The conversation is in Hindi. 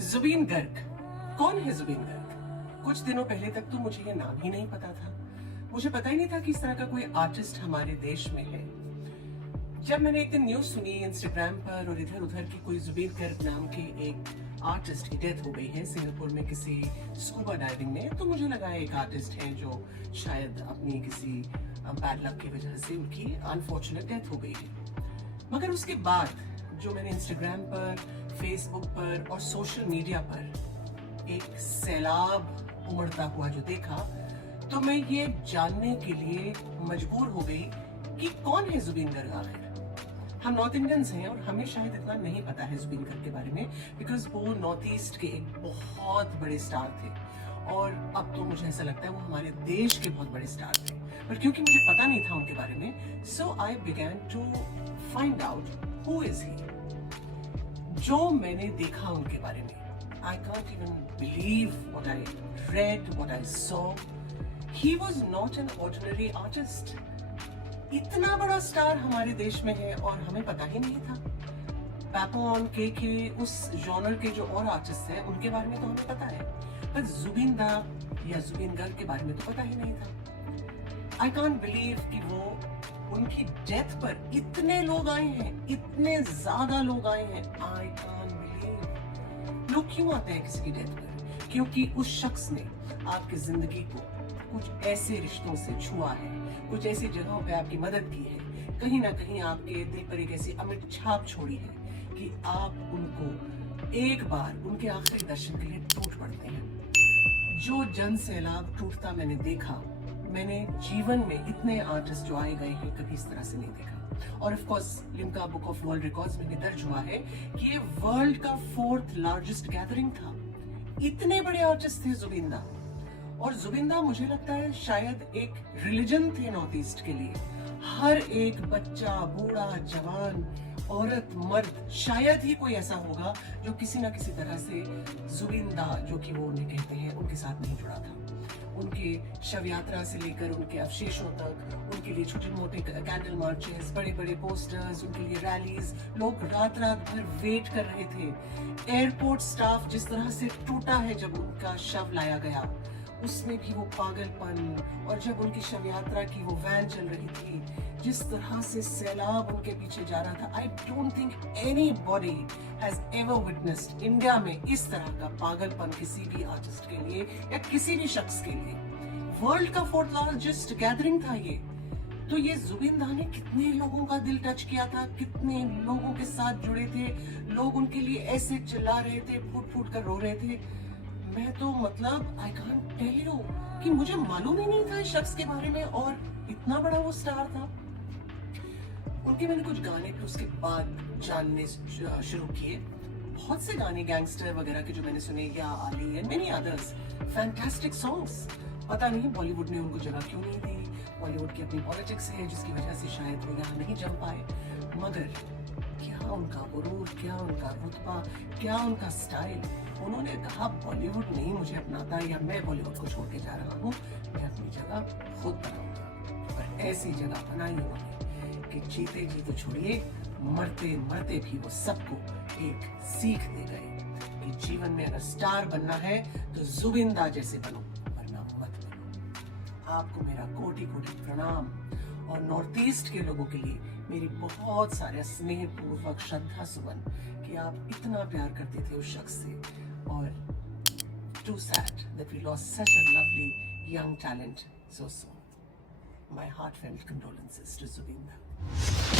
जुबीन गर्ग। कौन है जुबीन गर्ग? कुछ दिनों पहले तक तो मुझे ये नाम ही नहीं पता था। मुझे पता ही नहीं था कि इस तरह का कोई आर्टिस्ट हमारे देश में है। जब मैंने एक दिन न्यूज सुनी इंस्टाग्राम पर और इधर उधर की कोई जुबीन गर्ग नाम के एक आर्टिस्ट की डेथ हो गई है सिंगापुर में किसी स्कूबा डाइविंग में, तो मुझे लगा एक आर्टिस्ट है जो शायद अपनी किसी बैड लक की वजह से उनकी अनफॉर्चुनेट डेथ हो गई है। मगर उसके बाद जो मैंने इंस्टाग्राम पर, फेसबुक पर और सोशल मीडिया पर एक सैलाब उमड़ता हुआ जो देखा, तो मैं ये जानने के लिए मजबूर हो गई कि कौन है जुबीन गर्ग आखिर। हम नॉर्थ इंडियंस हैं और हमें शायद इतना नहीं पता है जुबीन गर्ग के बारे में, बिकॉज वो नॉर्थ ईस्ट के एक बहुत बड़े स्टार थे और अब तो मुझे ऐसा लगता है वो हमारे देश के बहुत बड़े स्टार थे। पर क्योंकि मुझे पता नहीं था उनके बारे में, so I began to find out who is he. जो मैंने देखा उनके बारे में, I can't even believe what I read, what I saw. He was not an ordinary artist. इतना बड़ा स्टार हमारे देश में है और हमें पता ही नहीं था। पैपॉन, के उस जॉनर के जो और आर्टिस्ट हैं उनके बारे में तो हमें पता है, पर जुबीन दा या जुबीन गर्ग के बारे में तो पता ही नहीं था। I can't believe कि वो उनकी डेथ पर इतने लोग आए हैं, इतने ज्यादा लोग आए हैं। I can't believe। लोग क्यों आते हैं किसी की डेथ पर? क्योंकि उस शख्स ने आपकी जिंदगी को कुछ ऐसे रिश्तों से छुआ है, कुछ ऐसी जगहों पे आपकी मदद की है, कहीं ना कहीं आपके दिल पर एक ऐसी अमिट छाप छोड़ी है कि आप उनको एक बार उनके आखिरी दर्शन के लिए टूट पड़ते हैं। जो जन सैलाब टूटता मैंने देखा, मैंने जीवन में इतने आर्टिस्ट जो आए गए हैं कभी इस तरह से नहीं देखा। और of course Limca book of world records में भी दर्ज हुआ है कि ये वर्ल्ड का 4th लार्जेस्ट गैदरिंग था। इतने बड़े आर्टिस्ट थे जुबीन दा। और जुबीन दा मुझे लगता है शायद एक रिलीजन थे नॉर्थ ईस्ट के लिए। हर एक बच्चा, बूढ़ा, जवान, औरत, मर्द, शायद ही कोई ऐसा होगा जो किसी ना किसी तरह से जुबीन दा, जो कि वो उन्हें कहते हैं, उनके साथ नहीं जुड़ा था। उनके शव यात्रा से लेकर उनके अवशेषों तक, उनके लिए छोटे मोटे कैंडल मार्चेस, बड़े बड़े पोस्टर्स, उनके लिए रैलीज, लोग रात रात भर वेट कर रहे थे। एयरपोर्ट स्टाफ जिस तरह से टूटा है जब उनका शव लाया गया, उसमें भी वो पागलपन, और जब उनकी शव यात्रा की वो वैन चल रही थी, जिस तरह से सैलाब उनके पीछे जा रहा था, I don't think anybody has ever witnessed India में इस तरह का पागलपन किसी भी आर्टिस्ट के लिए या किसी भी शख्स के लिए। वर्ल्ड का 4th लार्जेस्ट गैदरिंग था ये। तो ये जुबीन दा ने कितने लोगों का दिल टच किया था, कितने लोगों के साथ जुड़े थे। लोग उनके लिए ऐसे चिल्ला रहे थे, फूट फूट कर रो रहे थे। मैं तो मतलब आई कांट टेल यू कि मुझे मालूम ही नहीं था इस शख्स के बारे में, और इतना बड़ा वो स्टार था। उनके मैंने कुछ गाने फिर उसके बाद जानने शुरू किए। बहुत से गाने गैंगस्टर वगैरह के जो मैंने सुने, या आली and many others, fantastic songs. पता नहीं बॉलीवुड ने उनको जगह क्यों नहीं दी। बॉलीवुड की अपनी पॉलिटिक्स है जिसकी वजह से शायद वो यहाँ नहीं जम पाए। मगर क्या उनका गुरूर, क्या उनका रुतबा, क्या उनका स्टाइल। उन्होंने कहा बॉलीवुड नहीं मुझे अपनाता या मैं बॉलीवुड को छोड़ के जा रहा हूँ, मैं अपनी जगह खुद बनाऊंगा। पर ऐसी जगह बनाई उन्होंने कि जीते जी तो छोड़िए, मरते मरते भी वो सबको एक सीख दे गए कि जीवन में अगर स्टार बनना है तो जुबीन दा जैसे बनो, वरना मत बनो। आपको मेरा कोटि कोटि प्रणाम, और नॉर्थ ईस्ट के लोगों के लिए मेरी बहुत सारे स्नेह पूर्वक श्रद्धा सुमन कि आप इतना प्यार करते थे उस शख्स से। और too sad that we lost such a lovely young talent so soon. My heartfelt condolences to Zubeen Da.